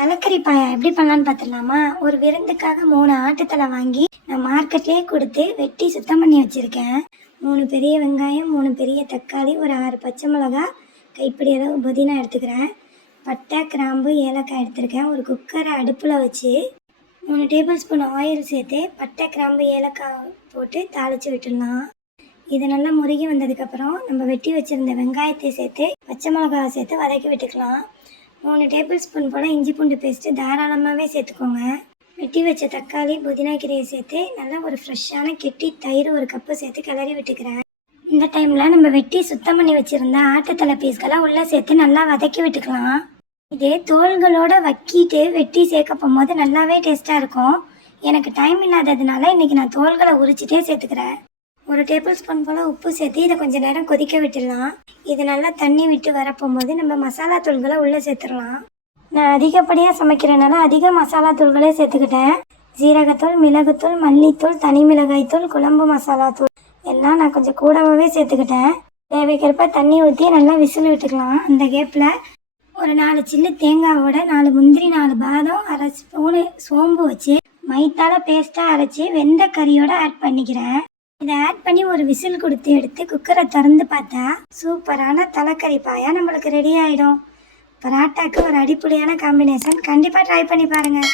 தலைக்கறி பாயா எப்படி பண்ணலான்னு பார்த்துடலாமா ஒரு விருந்துக்காக மூணு ஆட்டுத்தலை வாங்கி நான் மார்க்கெட்லேயே கொடுத்து வெட்டி சுத்தம் பண்ணி வச்சுருக்கேன். மூணு பெரிய வெங்காயம் மூணு பெரிய தக்காளி ஒரு ஆறு பச்சை மிளகா கைப்பிடி அளவு புதினா எடுத்துக்கிறேன். பட்டை கிராம்பு ஏலக்காய் எடுத்திருக்கேன். ஒரு குக்கரை அடுப்பில் வச்சு மூணு டேபிள் ஸ்பூன் ஆயில் சேர்த்து பட்டை கிராம்பு ஏலக்காய் போட்டு தாளித்து விட்டுடலாம். இது நல்லா முருகி வந்ததுக்கப்புறம் நம்ம வெட்டி வச்சுருந்த வெங்காயத்தை சேர்த்து பச்சை மிளகாவை சேர்த்து வதக்கி விட்டுக்கலாம். மூணு டேபிள் ஸ்பூன் போல் இஞ்சி பூண்டு பேஸ்ட்டு தாராளமாகவே சேர்த்துக்கோங்க. வெட்டி வச்ச தக்காளி புதினா கீரையை சேர்த்து நல்லா ஒரு ஃப்ரெஷ்ஷான கெட்டி தயிர் ஒரு கப்பு சேர்த்து கிளறி விட்டுக்கிறேன். இந்த டைமில் நம்ம வெட்டி சுத்தம் பண்ணி வச்சுருந்த ஆட்டத்தலை பீஸ்கெல்லாம் உள்ளே சேர்த்து நல்லா வதக்கி விட்டுக்கலாம். இதே தோள்களோட வக்கிட்டு வெட்டி சேர்க்க போகும்போது நல்லாவே டேஸ்ட்டாக இருக்கும். எனக்கு டைம் இல்லாததுனால இன்றைக்கி நான் தோள்களை உரிச்சிட்டே சேர்த்துக்கிறேன். ஒரு டேபிள் ஸ்பூன் போல் உப்பு சேர்த்து இதை கொஞ்சம் நேரம் கொதிக்க விட்டுடலாம். இது நல்லா தண்ணி விட்டு வரப்போகும்போது நம்ம மசாலா தூள்களை உள்ளே சேர்த்துடலாம். நான் அதிகப்படியாக சமைக்கிறனால அதிக மசாலா தூள்களே சேர்த்துக்கிட்டேன். ஜீரகத்தூள் மிளகுத்தூள் மல்லித்தூள் தனி மிளகாய்த்தூள் குழம்பு மசாலா தூள் எல்லாம் நான் கொஞ்சம் கூடவே சேர்த்துக்கிட்டேன். தேவைக்கிறப்ப தண்ணி ஊற்றி நல்லா விசில் விட்டுக்கலாம். அந்த கேப்பில் ஒரு நாலு சில்லு தேங்காவோட நாலு முந்திரி நாலு பாதம் அரை ஸ்பூனு சோம்பு வச்சு மைத்தால பேஸ்ட்டாக அரைச்சி வெந்த கறியோட ஆட் பண்ணிக்கிறேன். இதை ஆட் பண்ணி ஒரு விசில் கொடுத்து எடுத்து குக்கரை திறந்து பார்த்தா சூப்பரான தலைக்கறி பாயா நம்மளுக்கு ரெடி ஆகிடும் பராட்டாக்கு ஒரு அடிப்படையான காம்பினேஷன் கண்டிப்பாக ட்ரை பண்ணி பாருங்கள்